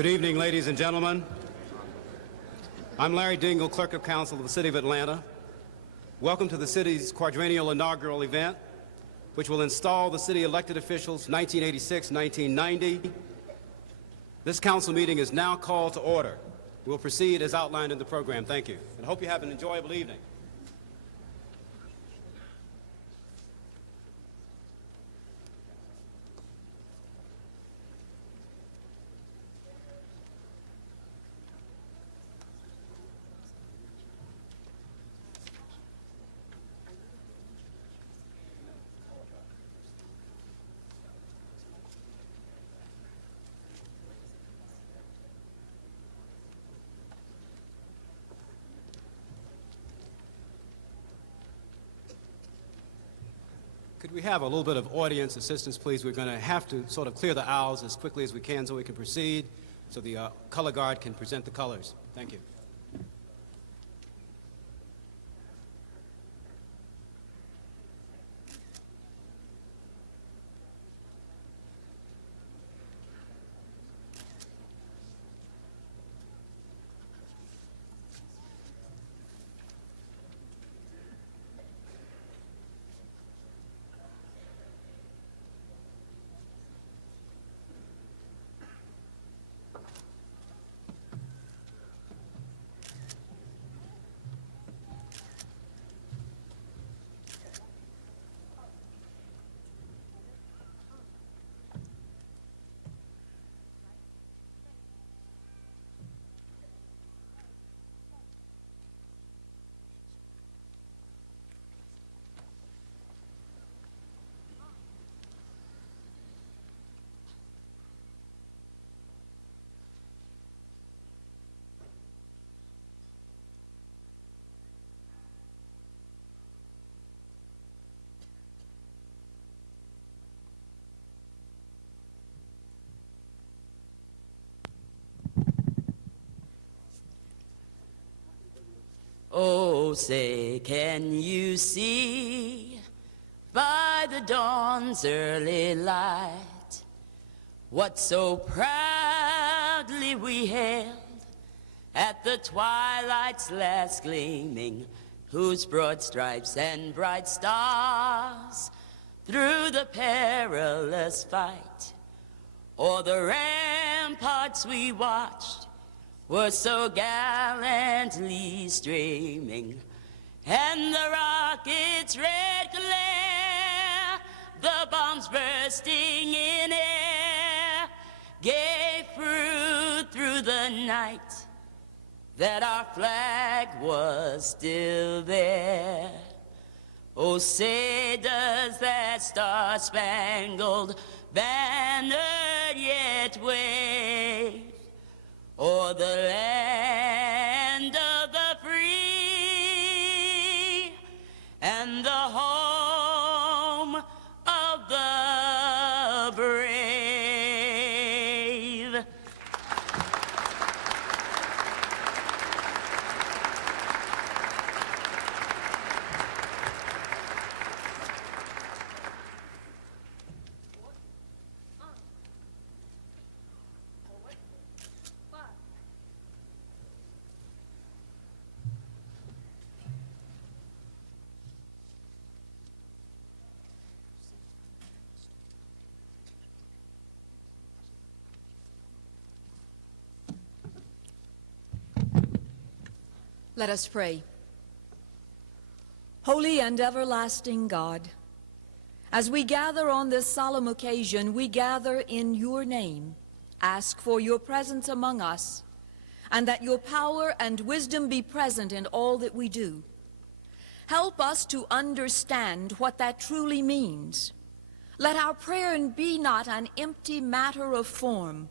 Good evening, ladies and gentlemen. I'm Larry Dingle, Clerk of Council of the City of Atlanta. Welcome to the city's quadrennial inaugural event, which will install the city elected officials 1986-1990. This council meeting is now called to order. We'll proceed as outlined in the program. Thank you, and hope you have an enjoyable evening. Could we have a little bit of audience assistance, please? We're going to have to sort of clear the aisles as quickly as we can so we can proceed, so the color guard can present the colors. Thank you. Oh, say, can you see by the dawn's early light what so proudly we hailed at the twilight's last gleaming, whose broad stripes and bright stars through the perilous fight o'er the ramparts we watched were so gallantly streaming, and the rocket's red glare, the bombs bursting in air, gave proof through the night that our flag was still there. Oh, say, does that star-spangled banner yet wave o'er the land of the free and the home of the brave? Let us pray. Holy and everlasting God, as we gather on this solemn occasion, we gather in your name, ask for your presence among us, and that your power and wisdom be present in all that we do. Help us to understand what that truly means. Let our prayer be not an empty matter of form.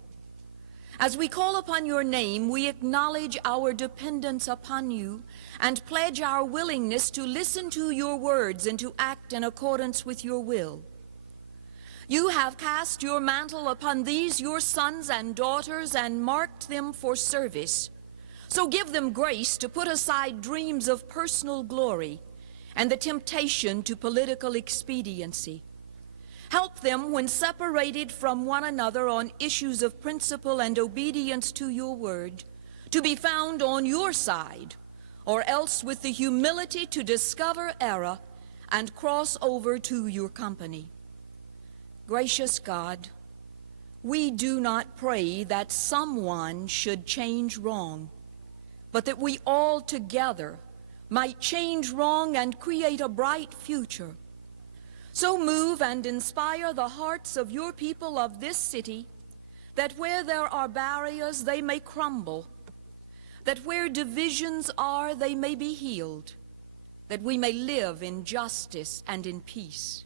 As we call upon your name, we acknowledge our dependence upon you and pledge our willingness to listen to your words and to act in accordance with your will. You have cast your mantle upon these, your sons and daughters, and marked them for service. So give them grace to put aside dreams of personal glory and the temptation to political expediency. Help them when separated from one another on issues of principle and obedience to your word, to be found on your side, or else with the humility to discover error and cross over to your company. Gracious God, we do not pray that someone should change wrong, but that we all together might change wrong and create a bright future. So move and inspire the hearts of your people of this city, that where there are barriers, they may crumble, that where divisions are, they may be healed, that we may live in justice and in peace.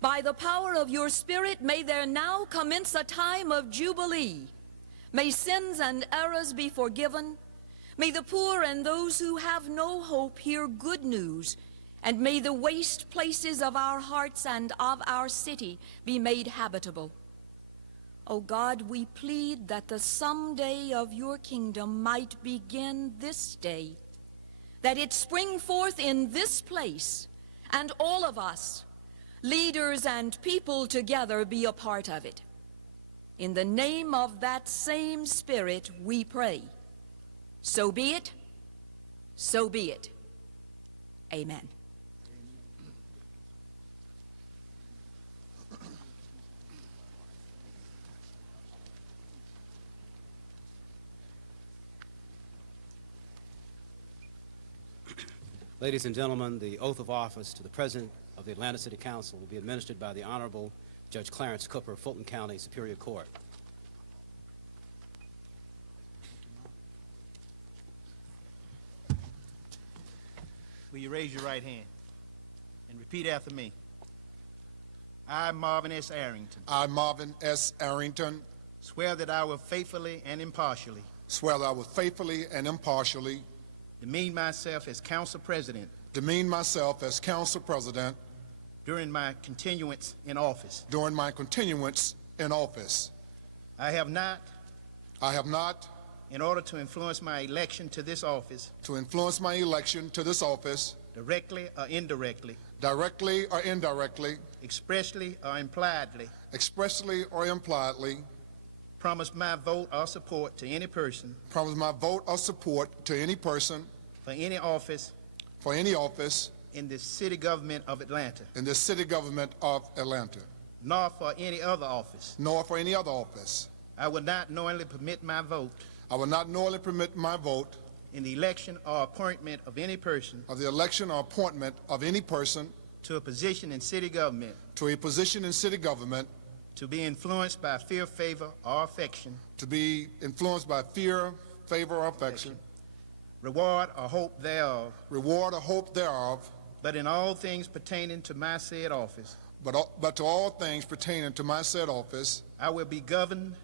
By the power of your Spirit, may there now commence a time of jubilee. May sins and errors be forgiven. May the poor and those who have no hope hear good news, and may the waste places of our hearts and of our city be made habitable. O God, we plead that the someday of your kingdom might begin this day, that it spring forth in this place, and all of us, leaders and people together, be a part of it. In the name of that same Spirit we pray. So be it, so be it. Amen. Ladies and gentlemen, the oath of office to the President of the Atlanta City Council will be administered by the Honorable Judge Clarence Cooper, Fulton County Superior Court. Will you raise your right hand and repeat after me? I, Marvin S. Arrington, I, Marvin S. Arrington, swear that I will faithfully and impartially swear that I will faithfully and impartially demean myself as Council President demean myself as Council President during my continuance in office. during my continuance in office. I have not, in order to influence my election to this office, to influence my election to this office, directly or indirectly, directly or indirectly, expressly or impliedly, expressly or impliedly, promised my vote or support to any person promise my vote or support to any person for any office in the city government of Atlanta, the city government of Atlanta, nor for any other office. nor for any other office. I will not knowingly permit my vote I will not knowingly permit my vote in the election or appointment of any person of the election or appointment of any person to a position in city government to a position in city government to be influenced by fear, favor, or affection, to be influenced by fear, favor, or affection, reward or hope thereof, reward or hope thereof, but in all things pertaining to my said office, but to all things pertaining to my said office, I will be governed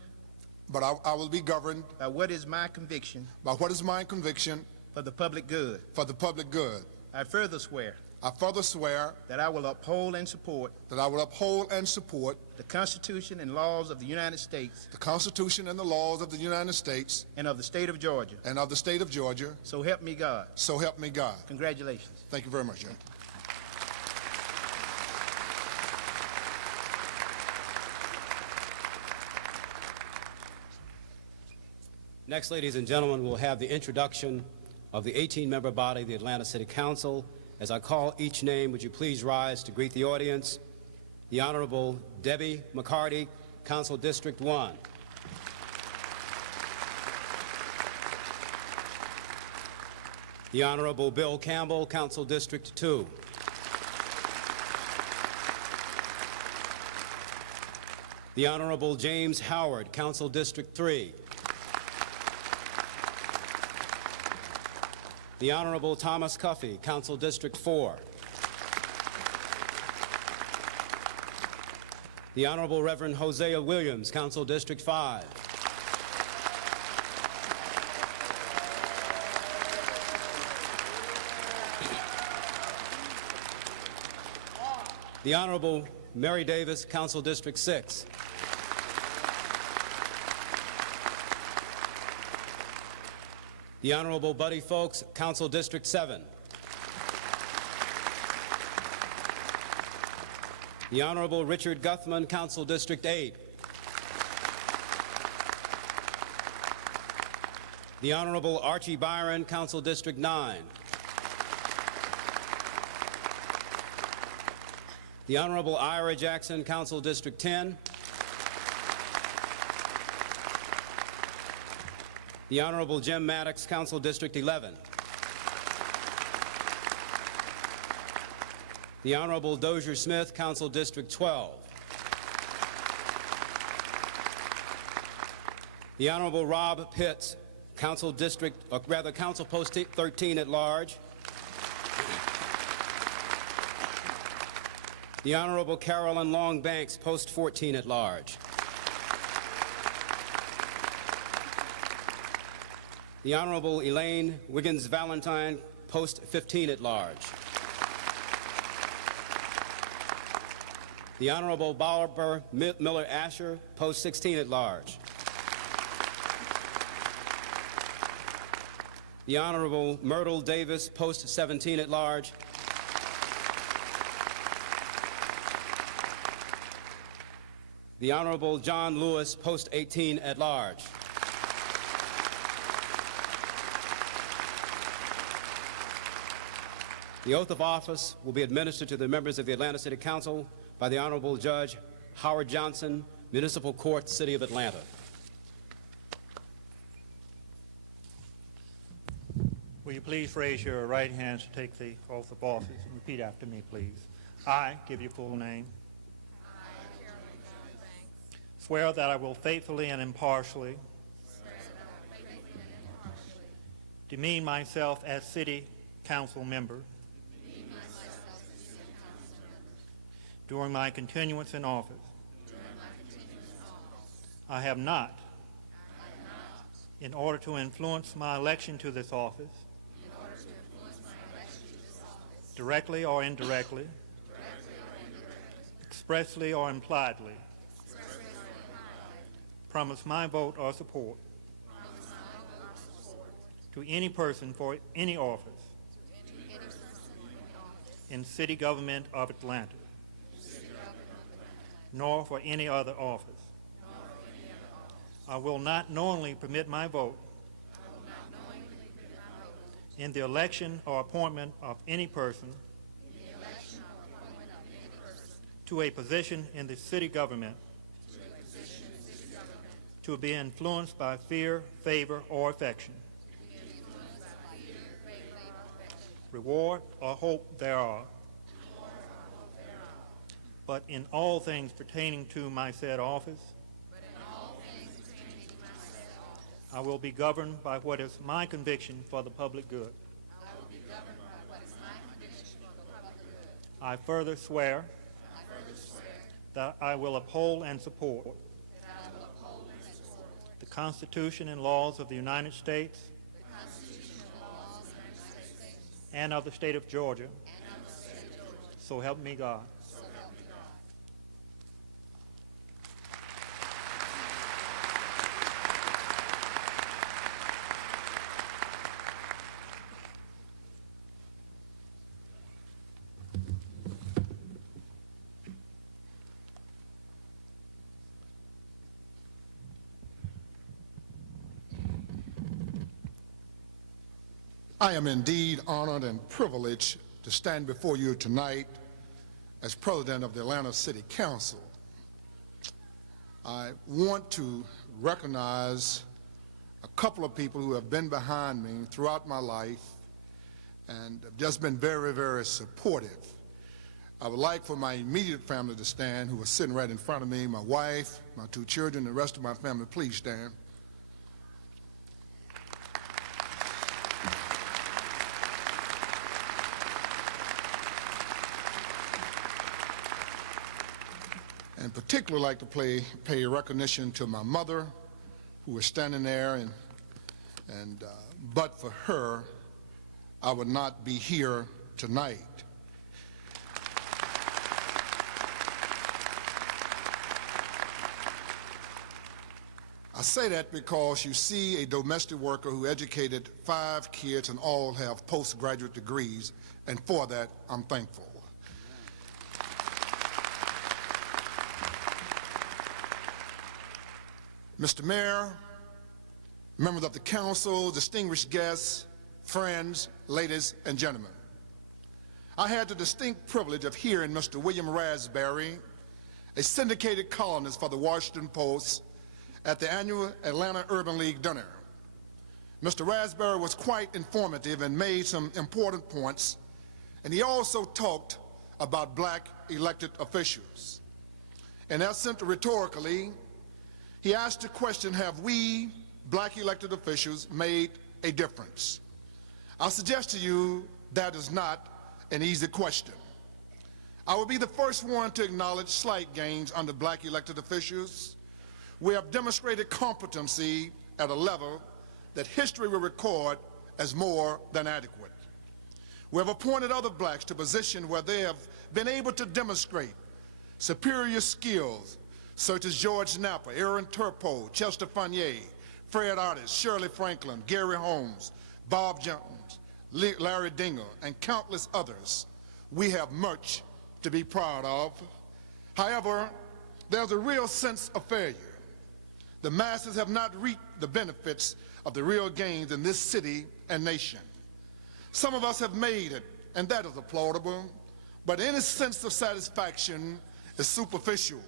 but I will be governed by what is my conviction by what is my conviction for the public good. for the public good. I further swear I further swear that I will uphold and support that I will uphold and support the Constitution and laws of the United States the Constitution and the laws of the United States and of the state of Georgia. and of the state of Georgia. So help me God. So help me God. Congratulations. Thank you very much, Judge. Next, ladies and gentlemen, we'll have the introduction of the 18-member body of the Atlanta City Council. As I call each name, would you please rise to greet the audience? The Honorable Debbie McCarty, Council District 1. The Honorable Bill Campbell, Council District 2. The Honorable James Howard, Council District 3. The Honorable Thomas Cuffey, Council District 4. The Honorable Reverend Hosea Williams, Council District 5. The Honorable Mary Davis, Council District 6. The Honorable Buddy Folks, Council District 7. The Honorable Richard Guthman, Council District 8. The Honorable Archie Byron, Council District 9. The Honorable Ira Jackson, Council District 10. The Honorable Jim Maddox, Council District 11. The Honorable Dozier Smith, Council District 12. The Honorable Rob Pitts, Council Post 13 at large. The Honorable Carolyn Long Banks, Post 14 at large. The Honorable Elaine Wiggins Valentine, Post 15 at large. The Honorable Barbara Miller Asher, Post 16 at large. The Honorable Myrtle Davis, Post 17 at large. The Honorable John Lewis, Post 18 at large. The oath of office will be administered to the members of the Atlanta City Council by the Honorable Judge Howard Johnson, Municipal Court, City of Atlanta. Will you please raise your right hands to take the oath of office and repeat after me, please. I give your full name. Swear that I will faithfully and impartially demean myself as City Council member during my continuance in office. I have not, in order to influence my election to this office, directly or indirectly, expressly or impliedly, promise my vote or support to any person for any office in city government of Atlanta, nor for any other office. I will not knowingly permit my vote in the election or appointment of any person to a position in the city government to be influenced by fear, favor, or affection, reward or hope thereof, but in all things pertaining to my said office, I will be governed by what is my conviction for the public good. I further swear that I will uphold and support the Constitution and laws of the United States and of the state of Georgia. So help me God. I am indeed honored and privileged to stand before you tonight as president of the Atlanta City Council. I want to recognize a couple of people who have been behind me throughout my life and have just been very, very supportive. I would like for my immediate family to stand, who are sitting right in front of me, my wife, my 2 children, the rest of my family. Please stand. And particularly like to pay recognition to my mother, who was standing there, and but for her, I would not be here tonight. I say that because you see a domestic worker who educated 5 kids and all have postgraduate degrees, and for that, I'm thankful. Mr. Mayor, members of the council, distinguished guests, friends, ladies and gentlemen. I had the distinct privilege of hearing Mr. William Raspberry, a syndicated columnist for the Washington Post, at the annual Atlanta Urban League dinner. Mr. Raspberry was quite informative and made some important points, and he also talked about black elected officials. In essence, rhetorically, he asked the question, have we, black elected officials, made a difference? I'll suggest to you that is not an easy question. I will be the first one to acknowledge slight gains under black elected officials. We have demonstrated competency at a level that history will record as more than adequate. We have appointed other blacks to positions where they have been able to demonstrate superior skills, such as George Napa, Aaron Turpo, Chester Fournier, Fred Artis, Shirley Franklin, Gary Holmes, Bob Jones, Larry Dingle, and countless others. We have much to be proud of. However, there's a real sense of failure. The masses have not reaped the benefits of the real gains in this city and nation. Some of us have made it, and that is applaudable, but any sense of satisfaction is superficial.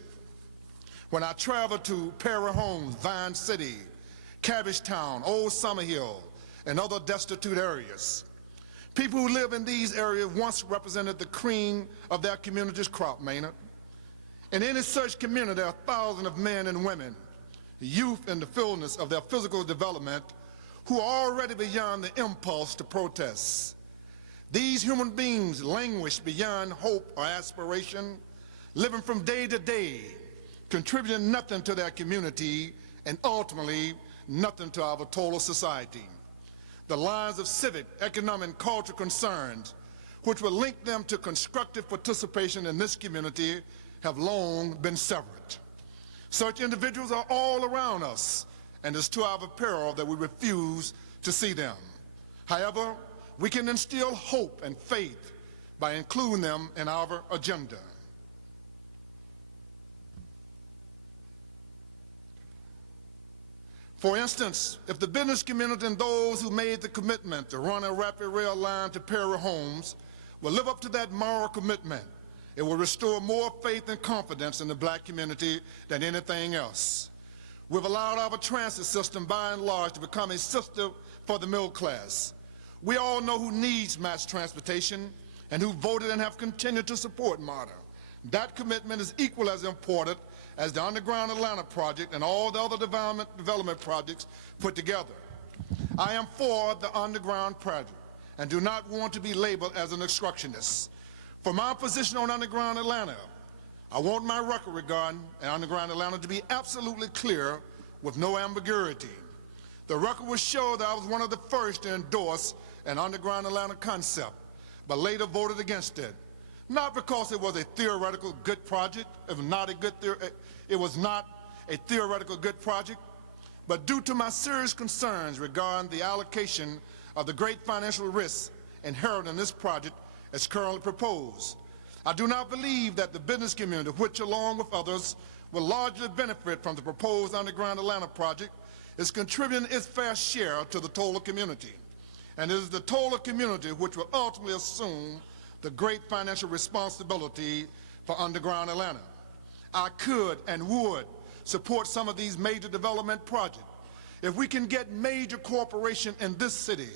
When I travel to Perry Homes, Vine City, Cabbagetown, Old Summerhill, and other destitute areas, people who live in these areas once represented the cream of their community's crop, Maynard. In any such community, there are thousands of men and women, youth in the fullness of their physical development, who are already beyond the impulse to protest. These human beings languish beyond hope or aspiration, living from day to day, contributing nothing to their community, and ultimately nothing to our total society. The lines of civic, economic, and cultural concerns, which will link them to constructive participation in this community, have long been severed. Such individuals are all around us, and it's to our peril that we refuse to see them. However, we can instill hope and faith by including them in our agenda. For instance, if the business community and those who made the commitment to run a rapid rail line to Perry Homes will live up to that moral commitment, it will restore more faith and confidence in the black community than anything else. We've allowed our transit system, by and large, to become a system for the middle class. We all know who needs mass transportation and who voted and have continued to support MARTA. That commitment is equally as important as the Underground Atlanta project and all the other development projects put together. I am for the Underground project and do not want to be labeled as an obstructionist. For my position on Underground Atlanta, I want my record regarding Underground Atlanta to be absolutely clear with no ambiguity. The record will show that I was one of the first to endorse an Underground Atlanta concept, but later voted against it. Not because it was a theoretical good project, it was not a theoretical good project, but due to my serious concerns regarding the allocation of the great financial risks inherent in this project as currently proposed. I do not believe that the business community, which along with others will largely benefit from the proposed Underground Atlanta project, is contributing its fair share to the total community. And it is the total community which will ultimately assume the great financial responsibility for Underground Atlanta. I could and would support some of these major development projects if we can get major corporations in this city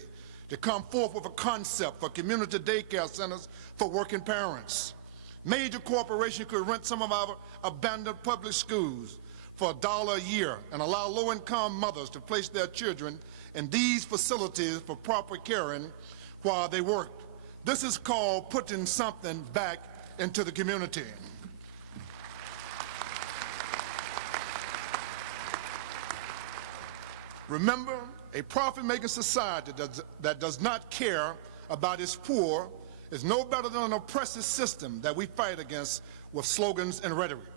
to come forth with a concept for community daycare centers for working parents. Major corporations could rent some of our abandoned public schools for $1 a year and allow low-income mothers to place their children in these facilities for proper caring while they work. This is called putting something back into the community. Remember, a profit-making society that does not care about its poor is no better than an oppressive system that we fight against with slogans and rhetoric.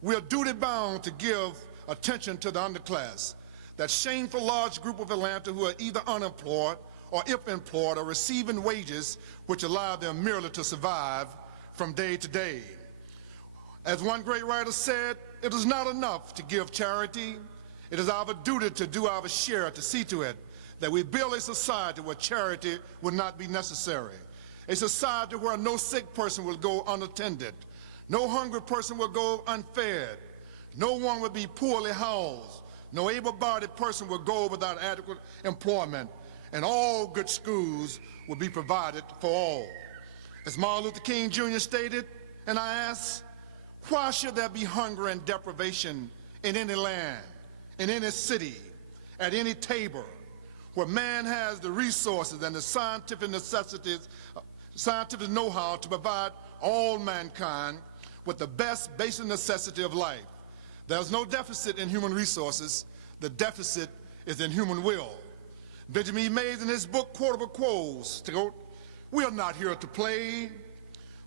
We are duty-bound to give attention to the underclass, that shameful large group of Atlanta who are either unemployed or if employed are receiving wages which allow them merely to survive from day to day. As one great writer said, it is not enough to give charity. It is our duty to do our share to see to it that we build a society where charity will not be necessary, a society where no sick person will go unattended, no hungry person will go unfed, no one will be poorly housed, no able-bodied person will go without adequate employment, and all good schools will be provided for all. As Martin Luther King Jr. stated, and I ask, why should there be hunger and deprivation in any land, in any city, at any table, where man has the resources and the scientific necessities, scientific know-how to provide all mankind with the best basic necessity of life? There's no deficit in human resources. The deficit is in human will. Benjamin E. Mays in his book, Quotable Quotes, quote, "We are not here to play.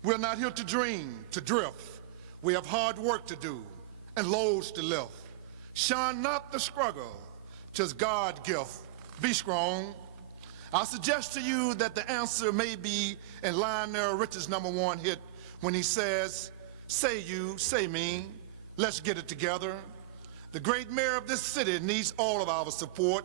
We are not here to dream, to drift. We have hard work to do and loads to lift. Shun not the struggle, 'tis God's gift. Be strong." I suggest to you that the answer may be in Lionel Richie's #1 hit when he says, "Say you, say me, let's get it together." The great mayor of this city needs all of our support,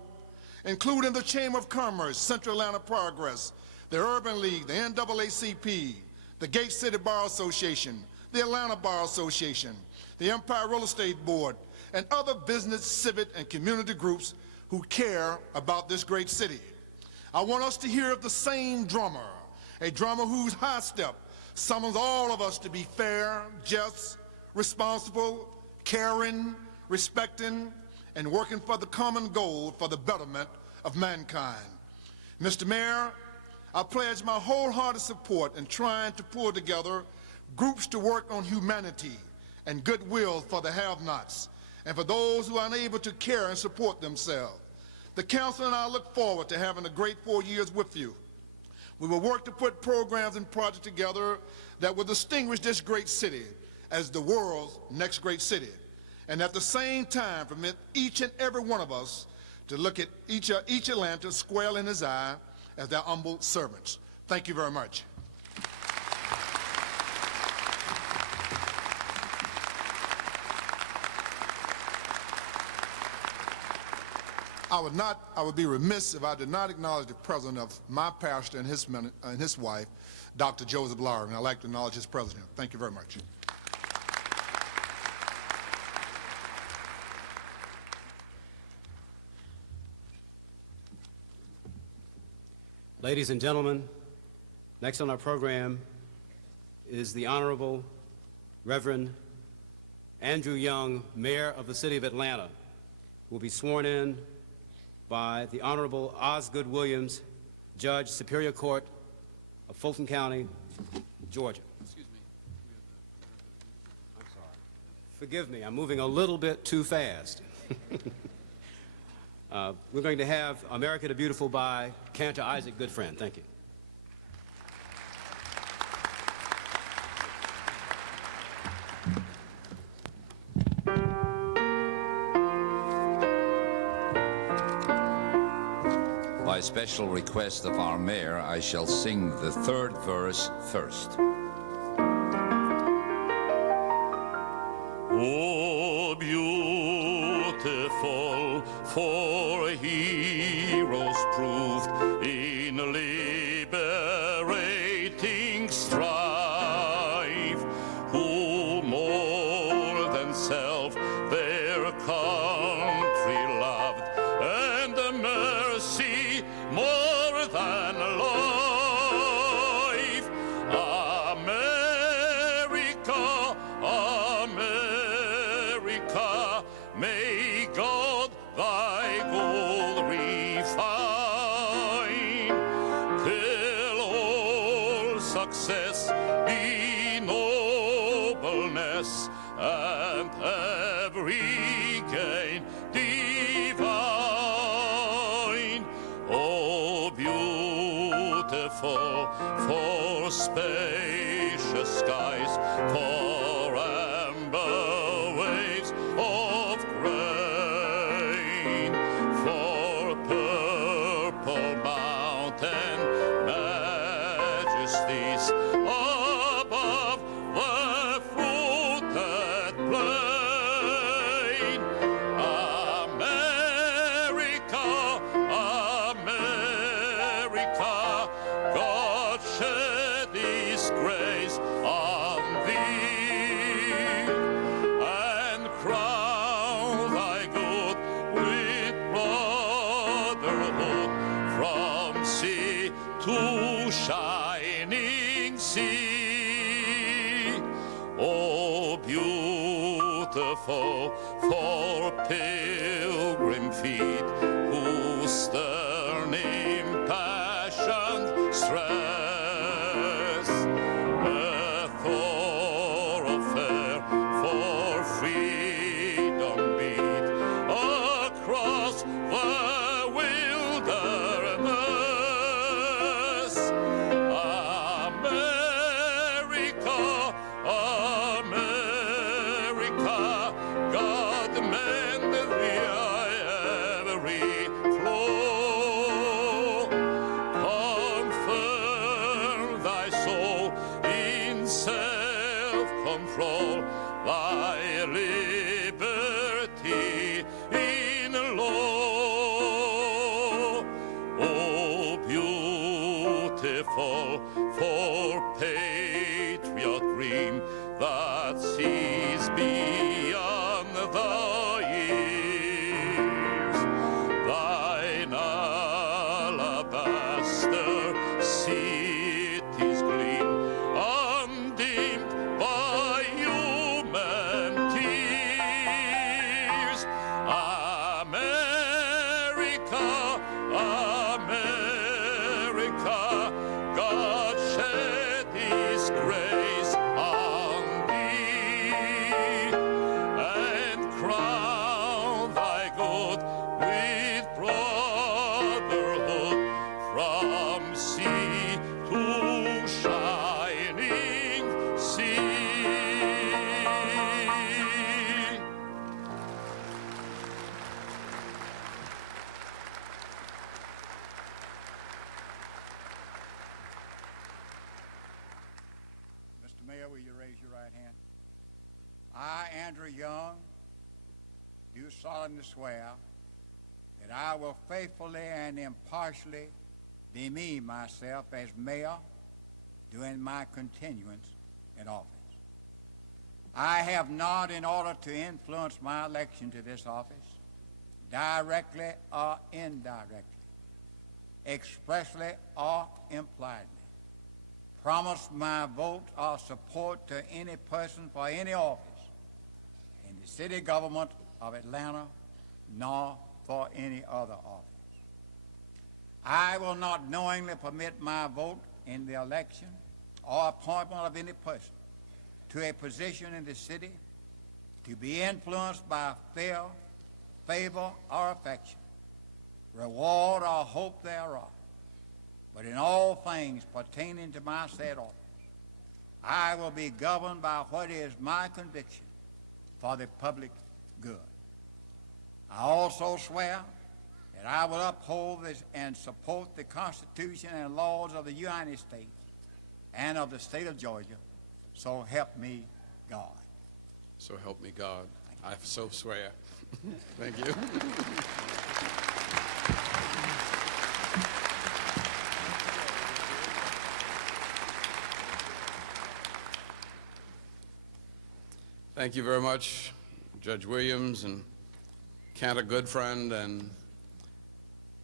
including the Chamber of Commerce, Central Atlanta Progress, the Urban League, the NAACP, the Gate City Bar Association, the Atlanta Bar Association, the Empire Real Estate Board, and other business, civic, and community groups who care about this great city. I want us to hear of the same drummer, a drummer whose high step summons all of us to be fair, just, responsible, caring, respecting, and working for the common goal for the betterment of mankind. Mr. Mayor, I pledge my wholehearted support in trying to pull together groups to work on humanity and goodwill for the have-nots and for those who are unable to care and support themselves. The council and I look forward to having a great 4 years with you. We will work to put programs and projects together that will distinguish this great city as the world's next great city, and at the same time permit each and every one of us to look at each Atlanta square in his eye as their humble servants. Thank you very much. I would be remiss if I did not acknowledge the president of my pastor and his wife, Dr. Joseph Lowry, and I'd like to acknowledge his president. Thank you very much. Ladies and gentlemen, next on our program is the Honorable Reverend Andrew Young, Mayor of the City of Atlanta, who will be sworn in by the Honorable Osgood Williams, Judge, Superior Court of Fulton County, Georgia. Excuse me. I'm sorry. Forgive me, I'm moving a little bit too fast. We're going to have America the Beautiful by Cantor Isaac Goodfriend. Thank you. By special request of our mayor, I shall sing the third verse first. Oh, beautiful for heroes proved in liberating strife, who more than self their country loved, and the mercy more than life. America, America, may God thy gold refine, till all success be nobleness, and every gain divine. Oh, beautiful for spacious skies, for amber waves of grain, for purple mountain majesties above the fruited plain. Amen. disgrace on thee, and crown thy good with brotherhood from sea to shining sea. Oh, beautiful for pilgrim feet whose stern impassioned stress a thoroughfare for freedom beat across the wilderness. America, America, God mend thee every flaw. Confirm thy soul in self-control, thy liberty in law. Oh, beautiful for patriot dream that sees beyond the years. Thine alabaster cities gleam, undimmed by human tears. America, America, God shed his grace on thee, and crown thy good with brotherhood from sea to shining sea. Mr. Mayor, will you raise your right hand? I, Andrew Young, do solemnly swear that I will faithfully and impartially demean myself as mayor during my continuance in office. I have not, in order to influence my election to this office, directly or indirectly, expressly or impliedly, promised my vote or support to any person for any office in the city government of Atlanta, nor for any other office. I will not knowingly permit my vote in the election or appointment of any person to a position in the city to be influenced by fear, favor, or affection, reward or hope thereof, but in all things pertaining to my said office, I will be governed by what is my conviction for the public good. I also swear that I will uphold this and support the Constitution and laws of the United States and of the state of Georgia, so help me God. So help me God. I so swear. Thank you. Thank you very much, Judge Williams and Cantor Goodfriend and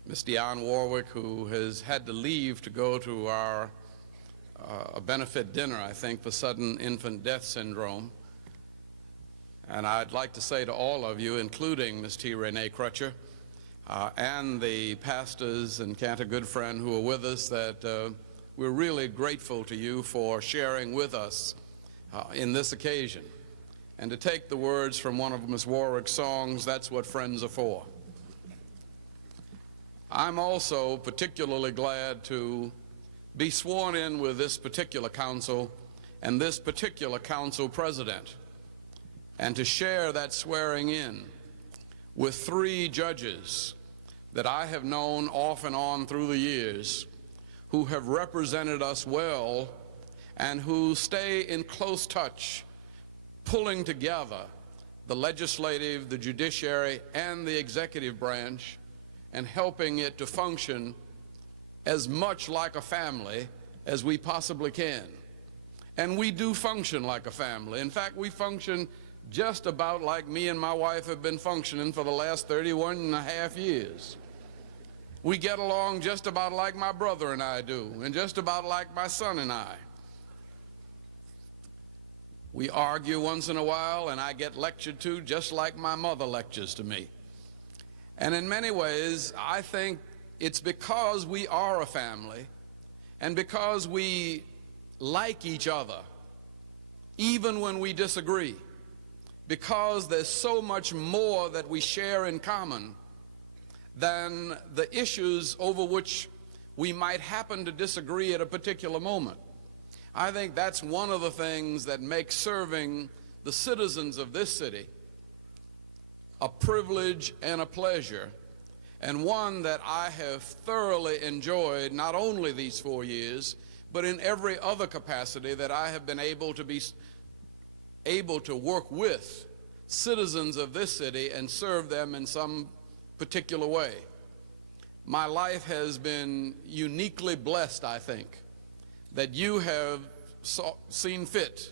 Miss Dionne Warwick, who has had to leave to go to our a benefit dinner, I think, for sudden infant death syndrome. And I'd like to say to all of you, including Ms. T. Renee Crutcher, and the pastors and Cantor Goodfriend who are with us, that we're really grateful to you for sharing with us in this occasion. And to take the words from one of Ms. Warwick's songs, that's what friends are for. I'm also particularly glad to be sworn in with this particular council and this particular council president, and to share that swearing in with 3 judges that I have known off and on through the years, who have represented us well and who stay in close touch, pulling together the legislative, the judiciary, and the executive branch, and helping it to function as much like a family as we possibly can. And we do function like a family. In fact, we function just about like me and my wife have been functioning for the last 31 and a half years. We get along just about like my brother and I do, and just about like my son and I. We argue once in a while, and I get lectured to just like my mother lectures to me. And in many ways, I think it's because we are a family, and because we like each other, even when we disagree, because there's so much more that we share in common than the issues over which we might happen to disagree at a particular moment. I think that's one of the things that makes serving the citizens of this city a privilege and a pleasure, and one that I have thoroughly enjoyed not only these 4 years, but in every other capacity that I have been able to work with citizens of this city and serve them in some particular way. My life has been uniquely blessed, I think, that you have seen fit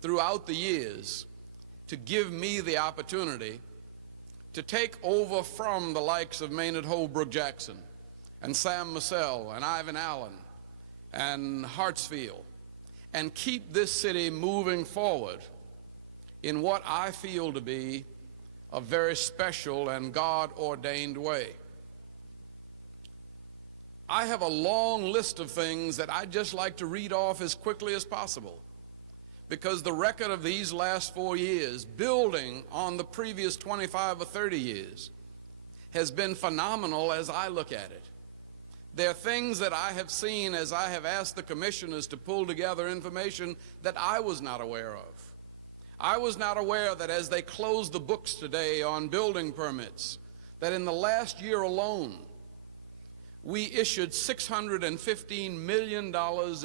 throughout the years to give me the opportunity to take over from the likes of Maynard Holbrook Jackson and Sam Massell and Ivan Allen and Hartsfield and keep this city moving forward in what I feel to be a very special and God-ordained way. I have a long list of things that I'd just like to read off as quickly as possible, because the record of these last 4 years, building on the previous 25 or 30 years, has been phenomenal as I look at it. There are things that I have seen as I have asked the commissioners to pull together information that I was not aware of. I was not aware that as they closed the books today on building permits, that in the last year alone, we issued $615 million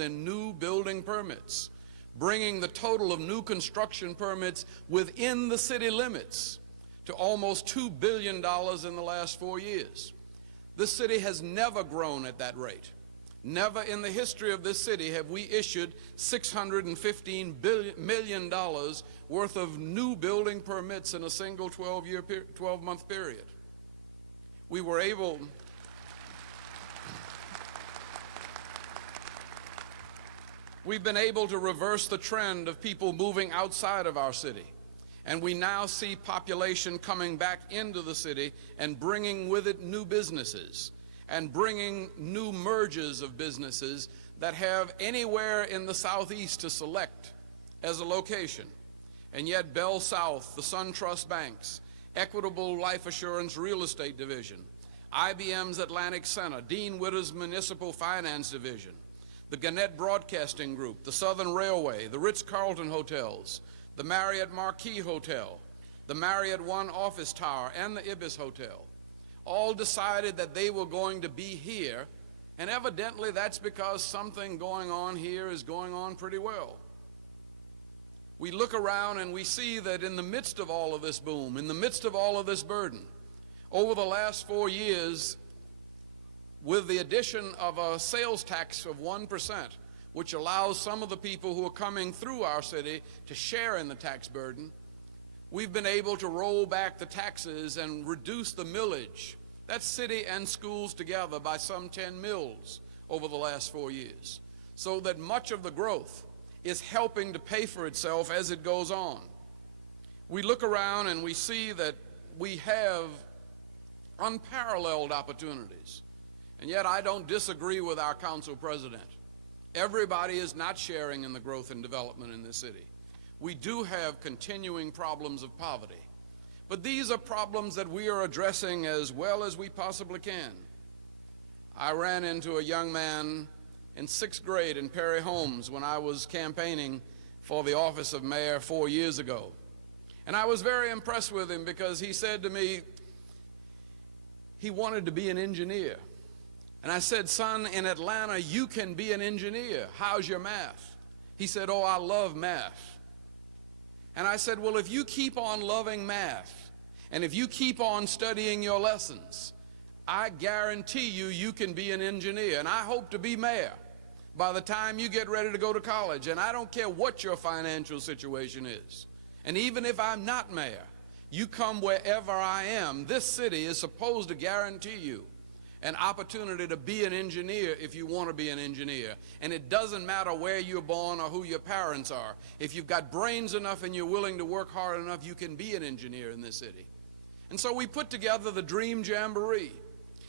in new building permits, bringing the total of new construction permits within the city limits to almost $2 billion in the last 4 years. This city has never grown at that rate. Never in the history of this city have we issued $615 million worth of new building permits in a single 12-month period. We've been able to reverse the trend of people moving outside of our city, and we now see population coming back into the city and bringing with it new businesses and bringing new mergers of businesses that have anywhere in the southeast to select as a location. And yet Bell South, the SunTrust Banks, Equitable Life Assurance Real Estate Division, IBM's Atlantic Center, Dean Witter's Municipal Finance Division, the Gannett Broadcasting Group, the Southern Railway, the Ritz-Carlton Hotels, the Marriott Marquis Hotel, the Marriott One Office Tower, and the Ibis Hotel, all decided that they were going to be here, and evidently that's because something going on here is going on pretty well. We look around and we see that in the midst of all of this boom, in the midst of all of this burden, over the last 4 years, with the addition of a sales tax of 1%, which allows some of the people who are coming through our city to share in the tax burden, we've been able to roll back the taxes and reduce the millage. That's city and schools together by some 10 mills over the last 4 years, so that much of the growth is helping to pay for itself as it goes on. We look around and we see that we have unparalleled opportunities. And yet I don't disagree with our council president. Everybody is not sharing in the growth and development in this city. We do have continuing problems of poverty. But these are problems that we are addressing as well as we possibly can. I ran into a young man in 6th grade in Perry Holmes when I was campaigning for the office of mayor 4 years ago. And I was very impressed with him because he said to me he wanted to be an engineer. And I said, son, in Atlanta, you can be an engineer. How's your math? He said, oh, I love math. And I said, well, if you keep on loving math, and if you keep on studying your lessons, I guarantee you, you can be an engineer. And I hope to be mayor by the time you get ready to go to college. And I don't care what your financial situation is. And even if I'm not mayor, you come wherever I am, this city is supposed to guarantee you an opportunity to be an engineer if you want to be an engineer. And it doesn't matter where you're born or who your parents are. If you've got brains enough and you're willing to work hard enough, you can be an engineer in this city. And so we put together the Dream Jamboree.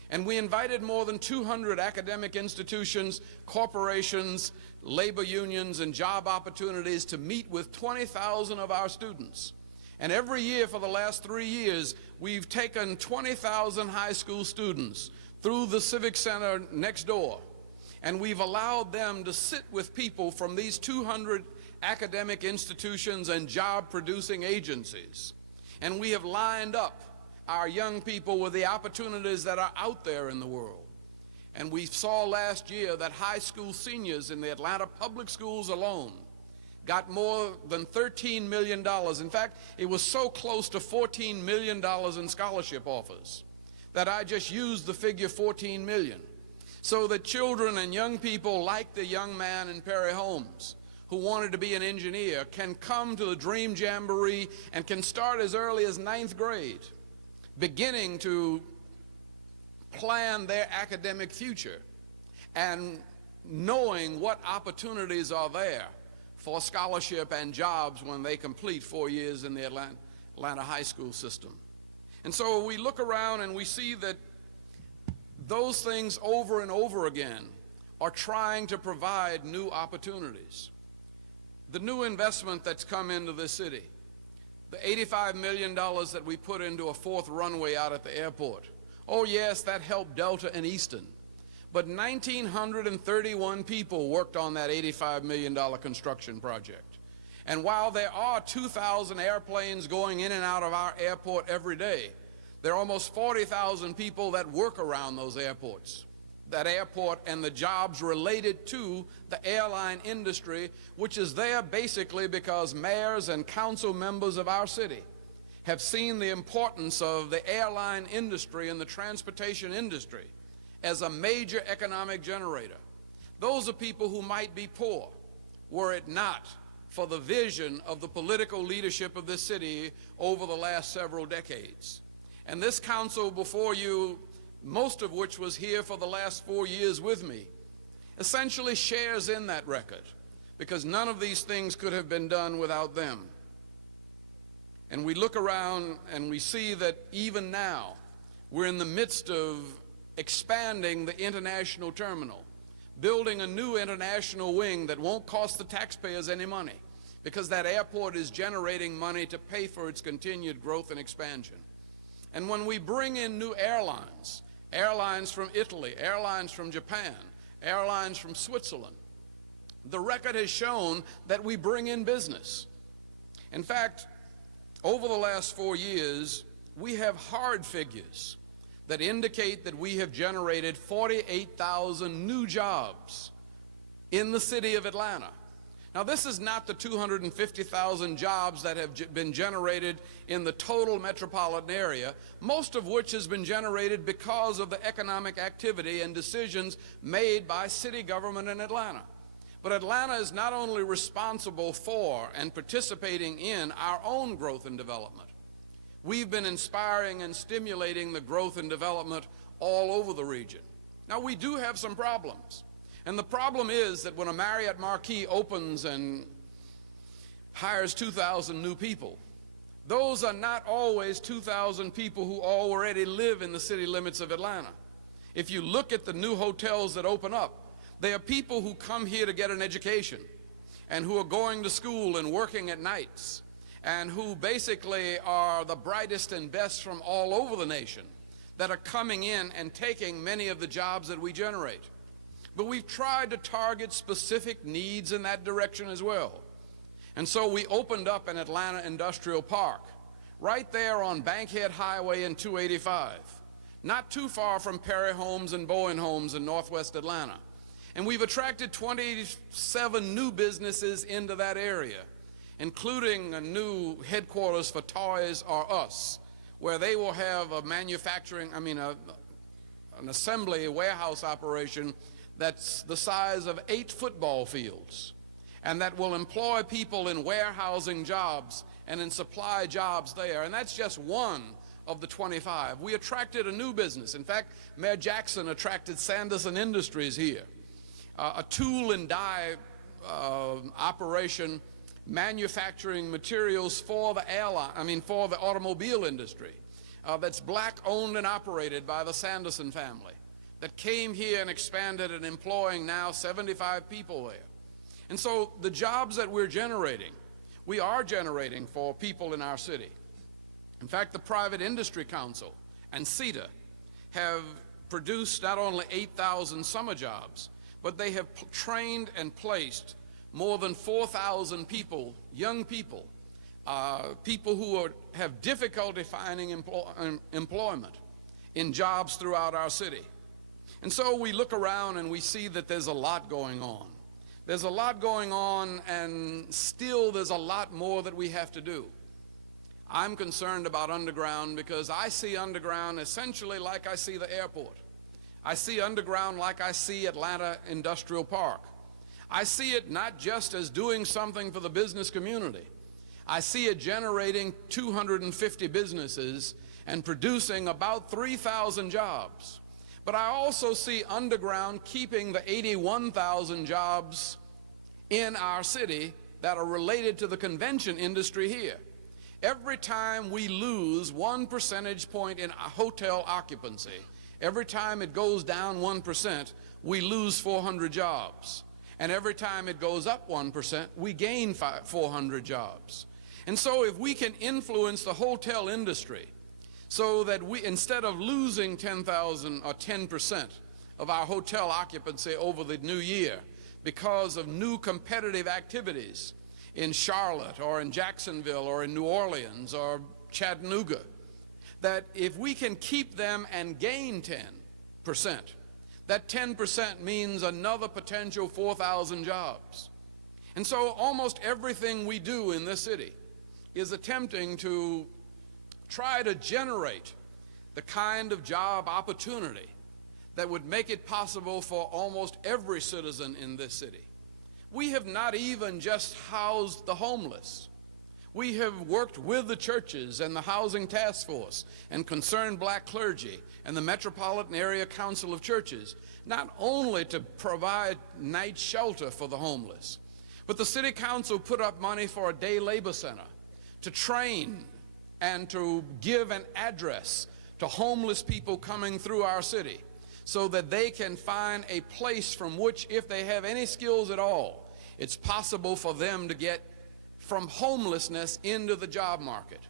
And we invited more than 200 academic institutions, corporations, labor unions, and job opportunities to meet with 20,000 of our students. And every year for the last 3 years, we've taken 20,000 high school students through the Civic Center next door. And we've allowed them to sit with people from these 200 academic institutions and job-producing agencies. And we have lined up our young people with the opportunities that are out there in the world. And we saw last year that high school seniors in the Atlanta public schools alone got more than $13 million. In fact, it was so close to $14 million in scholarship offers that I just used the figure 14 million, so that children and young people like the young man in Perry Holmes who wanted to be an engineer can come to the Dream Jamboree and can start as early as 9th grade, beginning to plan their academic future and knowing what opportunities are there for scholarship and jobs when they complete 4 years in the Atlanta high school system. And so we look around and we see that those things over and over again are trying to provide new opportunities. The new investment that's come into this city, the $85 million that we put into a 4th runway out at the airport. Oh yes, that helped Delta and Easton. But 1,931 people worked on that $85 million construction project. And while there are 2,000 airplanes going in and out of our airport every day, there are almost 40,000 people that work around those airports. That airport and the jobs related to the airline industry, which is there basically because mayors and council members of our city have seen the importance of the airline industry and the transportation industry as a major economic generator. Those are people who might be poor were it not for the vision of the political leadership of this city over the last several decades. And this council before you, most of which was here for the last 4 years with me, essentially shares in that record, because none of these things could have been done without them. And we look around and we see that even now we're in the midst of expanding the international terminal, building a new international wing that won't cost the taxpayers any money, because that airport is generating money to pay for its continued growth and expansion. And when we bring in new airlines, airlines from Italy, airlines from Japan, airlines from Switzerland, the record has shown that we bring in business. In fact, over the last 4 years, we have hard figures that indicate that we have generated 48,000 new jobs in the city of Atlanta. Now, this is not the 250,000 jobs that have been generated in the total metropolitan area, most of which has been generated because of the economic activity and decisions made by city government in Atlanta. But Atlanta is not only responsible for and participating in our own growth and development. We've been inspiring and stimulating the growth and development all over the region. Now, we do have some problems. And the problem is that when a Marriott Marquis opens and hires 2,000 new people, those are not always 2,000 people who already live in the city limits of Atlanta. If you look at the new hotels that open up, they are people who come here to get an education and who are going to school and working at nights and who basically are the brightest and best from all over the nation that are coming in and taking many of the jobs that we generate. But we've tried to target specific needs in that direction as well. And so we opened up an Atlanta Industrial Park right there on Bankhead Highway and 285, not too far from Perry Homes and Bowen Homes in northwest Atlanta. And we've attracted 27 new businesses into that area, including a new headquarters for Toys R Us, where they will have a an assembly warehouse operation that's the size of 8 football fields, and that will employ people in warehousing jobs and in supply jobs there. And that's just one of the 25. We attracted a new business. In fact, Mayor Jackson attracted Sanderson Industries here, a tool and die operation manufacturing materials for the for the automobile industry, that's black owned and operated by the Sanderson family, that came here and expanded and employing now 75 people there. And so the jobs that we're generating, we are generating for people in our city. In fact, the Private Industry Council and CETA have produced not only 8,000 summer jobs, but they have trained and placed more than 4,000 people, young people, people who have difficulty finding employment in jobs throughout our city. And so we look around and we see that there's a lot going on. There's a lot going on, and still there's a lot more that we have to do. I'm concerned about underground because I see underground essentially like I see the airport. I see underground like I see Atlanta Industrial Park. I see it not just as doing something for the business community. I see it generating 250 businesses and producing about 3,000 jobs. But I also see underground keeping the 81,000 jobs in our city that are related to the convention industry here. Every time we lose 1 percentage point in hotel occupancy, every time it goes down 1%, we lose 400 jobs. And every time it goes up 1%, we gain 400 jobs. And so if we can influence the hotel industry so that we, instead of losing 10,000 or 10% of our hotel occupancy over the new year because of new competitive activities in Charlotte or in Jacksonville or in New Orleans or Chattanooga, that if we can keep them and gain 10%, that 10% means another potential 4,000 jobs. And so almost everything we do in this city is attempting to try to generate the kind of job opportunity that would make it possible for almost every citizen in this city. We have not even just housed the homeless. We have worked with the churches and the Housing Task Force and Concerned Black Clergy and the Metropolitan Area Council of Churches, not only to provide night shelter for the homeless, but the City Council put up money for a day labor center to train and to give an address to homeless people coming through our city so that they can find a place from which, if they have any skills at all, it's possible for them to get from homelessness into the job market.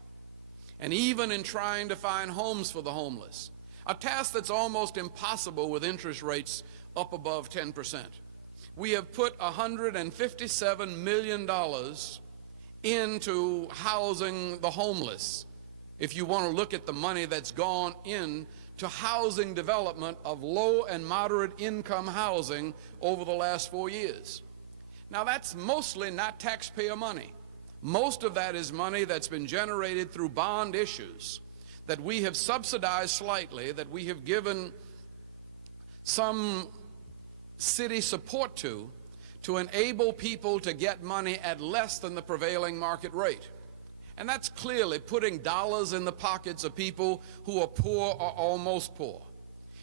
And even in trying to find homes for the homeless, a task that's almost impossible with interest rates up above 10%. We have put $157 million into housing the homeless, if you want to look at the money that's gone in to housing development of low and moderate income housing over the last 4 years. Now that's mostly not taxpayer money. Most of that is money that's been generated through bond issues that we have subsidized slightly, that we have given some city support to enable people to get money at less than the prevailing market rate. And that's clearly putting dollars in the pockets of people who are poor or almost poor.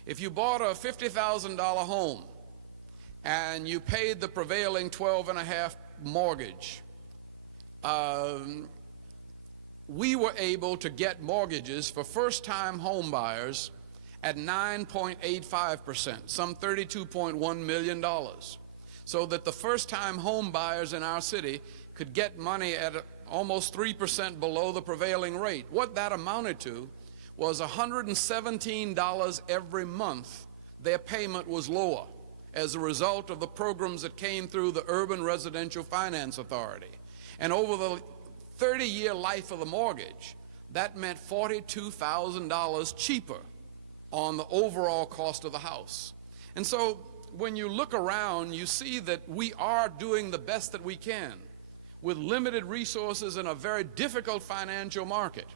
If you bought a $50,000 home and you paid the prevailing 12.5 mortgage, we were able to get mortgages for first-time home buyers at 9.85%, some $32.1 million, so that the first-time home buyers in our city could get money at almost 3% below the prevailing rate. What that amounted to was $117 every month. Their payment was lower as a result of the programs that came through the Urban Residential Finance Authority. And over the 30-year life of the mortgage, that meant $42,000 cheaper on the overall cost of the house. And so when you look around, you see that we are doing the best that we can with limited resources in a very difficult financial market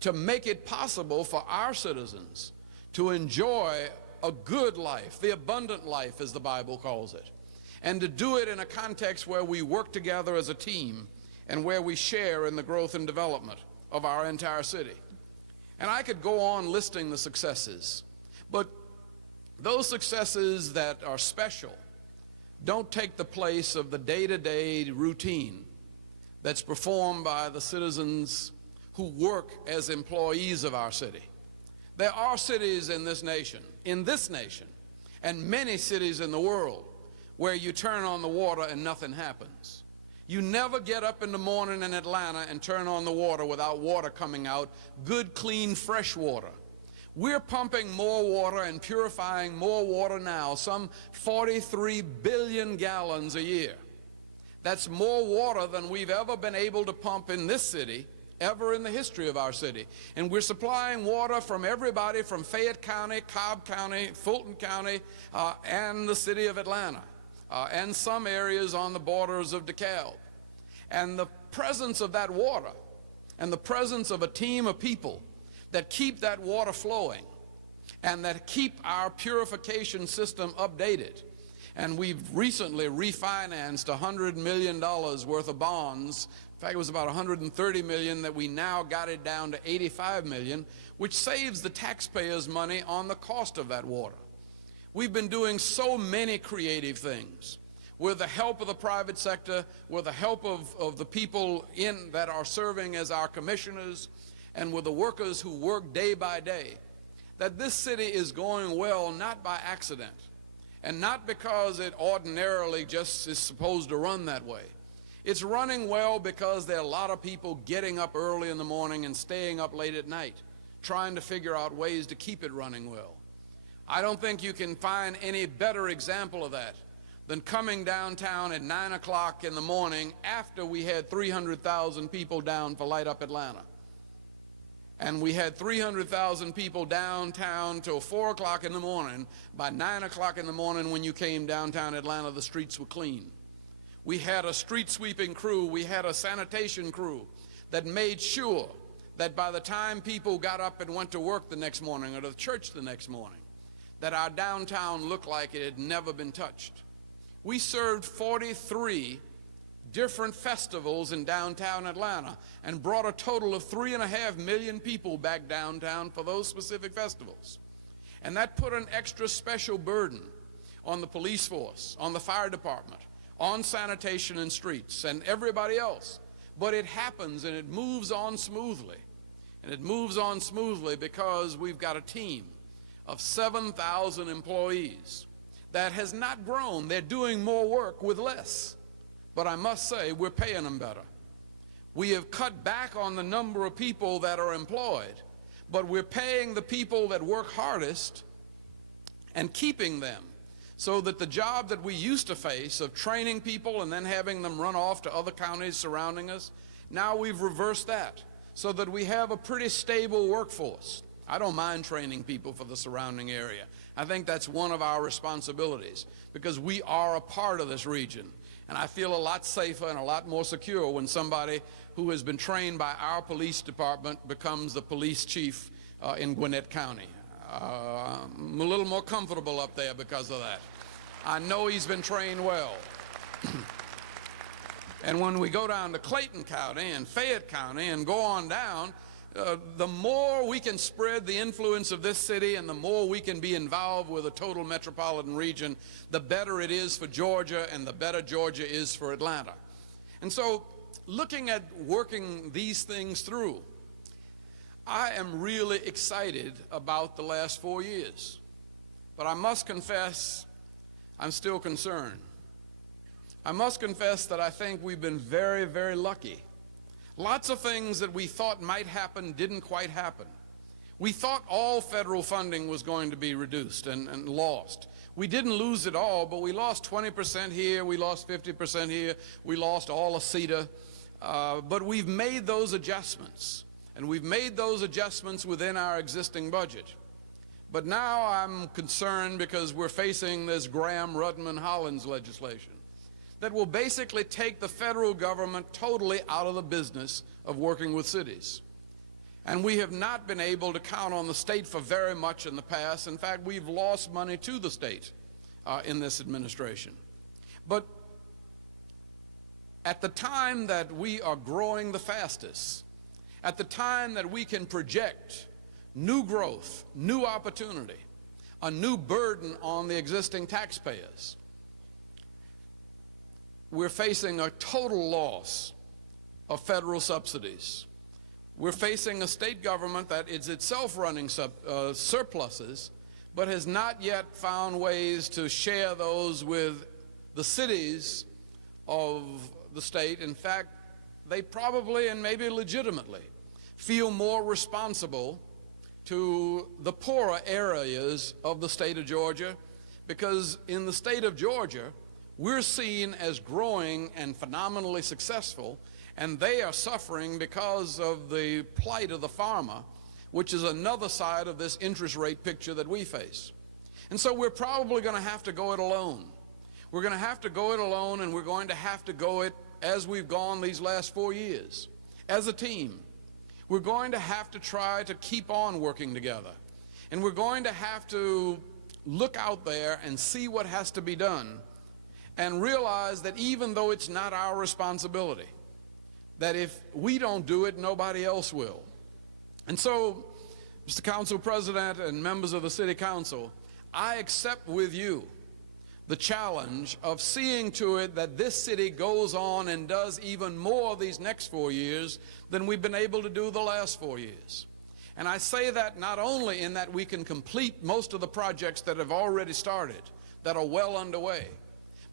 to make it possible for our citizens to enjoy a good life, the abundant life as the Bible calls it, and to do it in a context where we work together as a team and where we share in the growth and development of our entire city. And I could go on listing the successes, but those successes that are special don't take the place of the day-to-day routine that's performed by the citizens who work as employees of our city. There are cities in this nation, and many cities in the world, where you turn on the water and nothing happens. You never get up in the morning in Atlanta and turn on the water without water coming out, good, clean, fresh water. We're pumping more water and purifying more water now, some 43 billion gallons a year. That's more water than we've ever been able to pump in this city, ever in the history of our city. And we're supplying water from everybody from Fayette County, Cobb County, Fulton County, and the city of Atlanta, and some areas on the borders of DeKalb. And the presence of that water and the presence of a team of people that keep that water flowing and that keep our purification system updated. And we've recently refinanced $100 million worth of bonds. In fact, it was about 130 million that we now got it down to 85 million, which saves the taxpayers money on the cost of that water. We've been doing so many creative things with the help of the private sector, with the help of the people that are serving as our commissioners, and with the workers who work day by day, that this city is going well not by accident, and not because it ordinarily just is supposed to run that way. It's running well because there are a lot of people getting up early in the morning and staying up late at night, trying to figure out ways to keep it running well. I don't think you can find any better example of that than coming downtown at 9 o'clock in the morning after we had 300,000 people down for Light Up Atlanta. And we had 300,000 people downtown till 4 o'clock in the morning. By 9 o'clock in the morning when you came downtown Atlanta, the streets were clean. We had a street sweeping crew, we had a sanitation crew that made sure that by the time people got up and went to work the next morning or to church the next morning, that our downtown looked like it had never been touched. We served 43 different festivals in downtown Atlanta and brought a total of 3.5 million people back downtown for those specific festivals. And that put an extra special burden on the police force, on the fire department, on sanitation and streets, and everybody else. But it happens and it moves on smoothly. And it moves on smoothly because we've got a team of 7,000 employees that has not grown. They're doing more work with less. But I must say, we're paying them better. We have cut back on the number of people that are employed, but we're paying the people that work hardest and keeping them, so that the job that we used to face of training people and then having them run off to other counties surrounding us, now we've reversed that so that we have a pretty stable workforce. I don't mind training people for the surrounding area. I think that's one of our responsibilities because we are a part of this region. And I feel a lot safer and a lot more secure when somebody who has been trained by our police department becomes the police chief in Gwinnett County. I'm a little more comfortable up there because of that. I know he's been trained well. And when we go down to Clayton County and Fayette County and go on down, the more we can spread the influence of this city and the more we can be involved with a total metropolitan region, the better it is for Georgia and the better Georgia is for Atlanta. And so, looking at working these things through, I am really excited about the last 4 years. But I must confess, I'm still concerned. I must confess that I think we've been very, very lucky. Lots of things that we thought might happen didn't quite happen. We thought all federal funding was going to be reduced and lost. We didn't lose it all, but we lost 20% here, we lost 50% here, we lost all of CETA. But we've made those adjustments, and we've made those adjustments within our existing budget. But now I'm concerned because we're facing this Graham-Rudman-Hollins legislation that will basically take the federal government totally out of the business of working with cities. And we have not been able to count on the state for very much in the past. In fact, we've lost money to the state in this administration. But at the time that we are growing the fastest, at the time that we can project new growth, new opportunity, a new burden on the existing taxpayers, we're facing a total loss of federal subsidies. We're facing a state government that is itself running surpluses, but has not yet found ways to share those with the cities of the state. In fact, they probably, and maybe legitimately, feel more responsible to the poorer areas of the state of Georgia, because in the state of Georgia, we're seen as growing and phenomenally successful, and they are suffering because of the plight of the farmer, which is another side of this interest rate picture that we face. And so we're probably going to have to go it alone. We're going to have to go it alone, and we're going to have to go it as we've gone these last 4 years, as a team. We're going to have to try to keep on working together. And we're going to have to look out there and see what has to be done, and realize that even though it's not our responsibility, that if we don't do it, nobody else will. And so, Mr. Council President and members of the City Council, I accept with you the challenge of seeing to it that this city goes on and does even more these next 4 years than we've been able to do the last 4 years. And I say that not only in that we can complete most of the projects that have already started, that are well underway,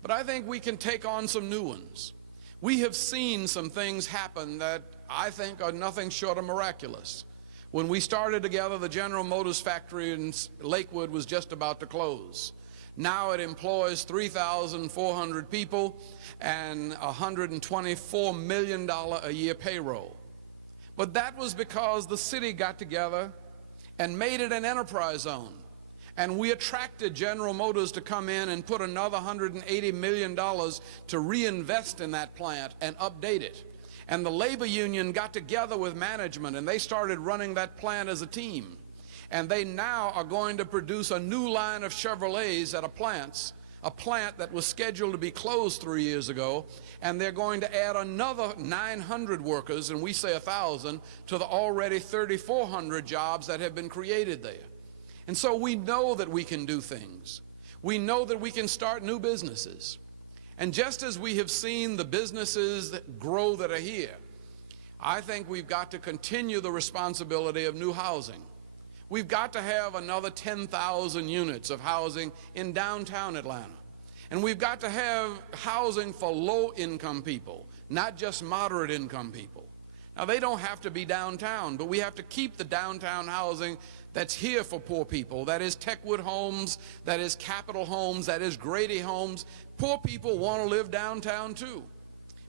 but I think we can take on some new ones. We have seen some things happen that I think are nothing short of miraculous. When we started together, the General Motors factory in Lakewood was just about to close. Now it employs 3,400 people and $124 million a year payroll. But that was because the city got together and made it an enterprise zone. And we attracted General Motors to come in and put another $180 million to reinvest in that plant and update it. And the labor union got together with management, and they started running that plant as a team. And they now are going to produce a new line of Chevrolets at a plant that was scheduled to be closed 3 years ago, and they're going to add another 900 workers, and we say 1,000, to the already 3,400 jobs that have been created there. And so we know that we can do things. We know that we can start new businesses. And just as we have seen the businesses that grow that are here, I think we've got to continue the responsibility of new housing. We've got to have another 10,000 units of housing in downtown Atlanta. And we've got to have housing for low-income people, not just moderate-income people. Now, they don't have to be downtown, but we have to keep the downtown housing that's here for poor people. That is Techwood Homes, that is Capitol Homes, that is Grady Homes. Poor people want to live downtown too.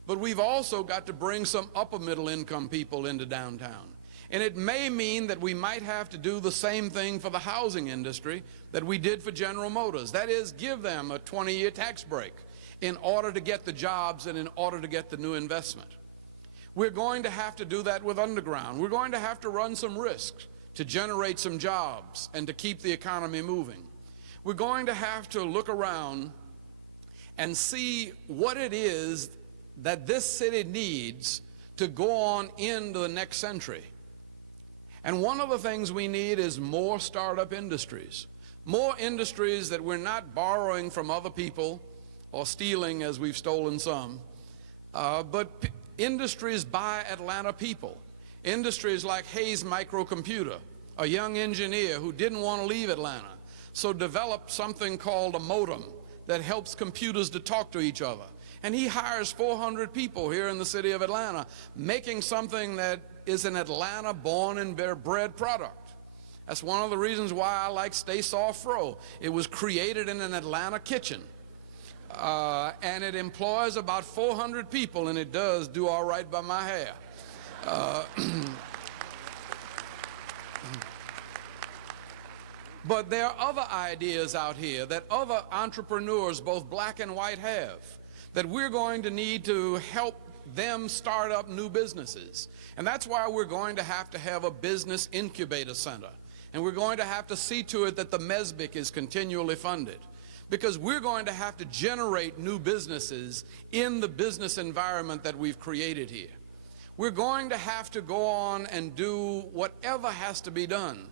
But we've also got to bring some upper middle income people into downtown. And it may mean that we might have to do the same thing for the housing industry that we did for General Motors. That is, give them a 20-year tax break in order to get the jobs and in order to get the new investment. We're going to have to do that with underground. We're going to have to run some risks to generate some jobs and to keep the economy moving. We're going to have to look around and see what it is that this city needs to go on into the next century. And one of the things we need is more startup industries. More industries that we're not borrowing from other people or stealing as we've stolen some, but industries by Atlanta people. Industries like Hayes Microcomputer, a young engineer who didn't want to leave Atlanta, so developed something called a modem that helps computers to talk to each other. And he hires 400 people here in the city of Atlanta, making something that is an Atlanta born and bred product. That's one of the reasons why I like Stay Soft Fro. It was created in an Atlanta kitchen. And it employs about 400 people, and it does do all right by my hair. But there are other ideas out here that other entrepreneurs, both black and white, have, that we're going to need to help them start up new businesses. And that's why we're going to have a business incubator center. And we're going to have to see to it that the MESBIC is continually funded, because we're going to have to generate new businesses in the business environment that we've created here. We're going to have to go on and do whatever has to be done,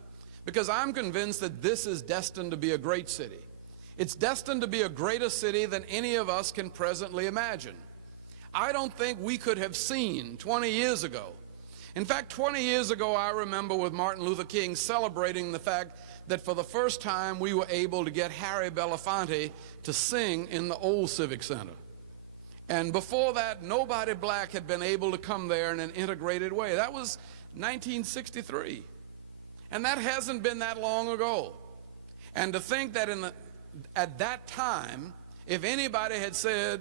because I'm convinced that this is destined to be a great city. It's destined to be a greater city than any of us can presently imagine. I don't think we could have seen 20 years ago. In fact, 20 years ago, I remember with Martin Luther King celebrating the fact that for the first time we were able to get Harry Belafonte to sing in the old Civic Center. And before that, nobody black had been able to come there in an integrated way. That was 1963. And that hasn't been that long ago. And to think that at that time, if anybody had said,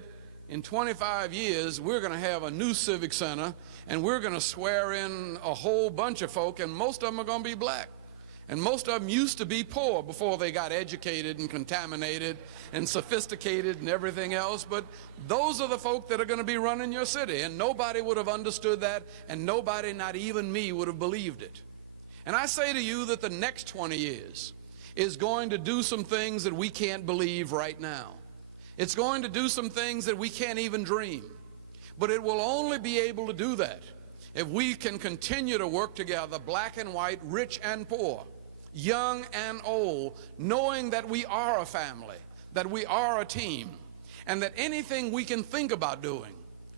in 25 years, we're going to have a new civic center, and we're going to swear in a whole bunch of folk, and most of them are going to be black. And most of them used to be poor before they got educated and contaminated and sophisticated and everything else. But those are the folk that are going to be running your city. And nobody would have understood that, and nobody, not even me, would have believed it. And I say to you that the next 20 years is going to do some things that we can't believe right now. It's going to do some things that we can't even dream. But it will only be able to do that if we can continue to work together, black and white, rich and poor, young and old, knowing that we are a family, that we are a team, and that anything we can think about doing,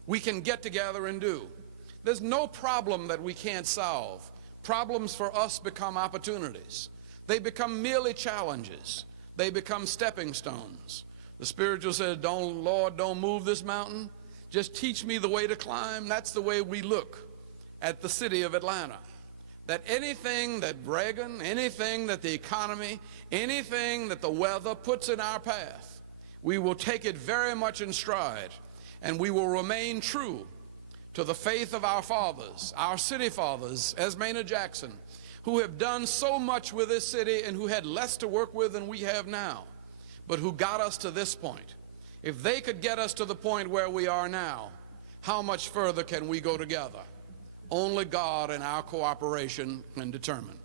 we can get together and do. There's no problem that we can't solve. Problems for us become opportunities. They become merely challenges. They become stepping stones. The spiritual says, Lord, don't move this mountain. Just teach me the way to climb. That's the way we look at the city of Atlanta. That anything that Reagan, anything that the economy, anything that the weather puts in our path, we will take it very much in stride, and we will remain true to the faith of our fathers, our city fathers, as Maynard Jackson, who have done so much with this city and who had less to work with than we have now, but who got us to this point. If they could get us to the point where we are now, how much further can we go together? Only God and our cooperation can determine.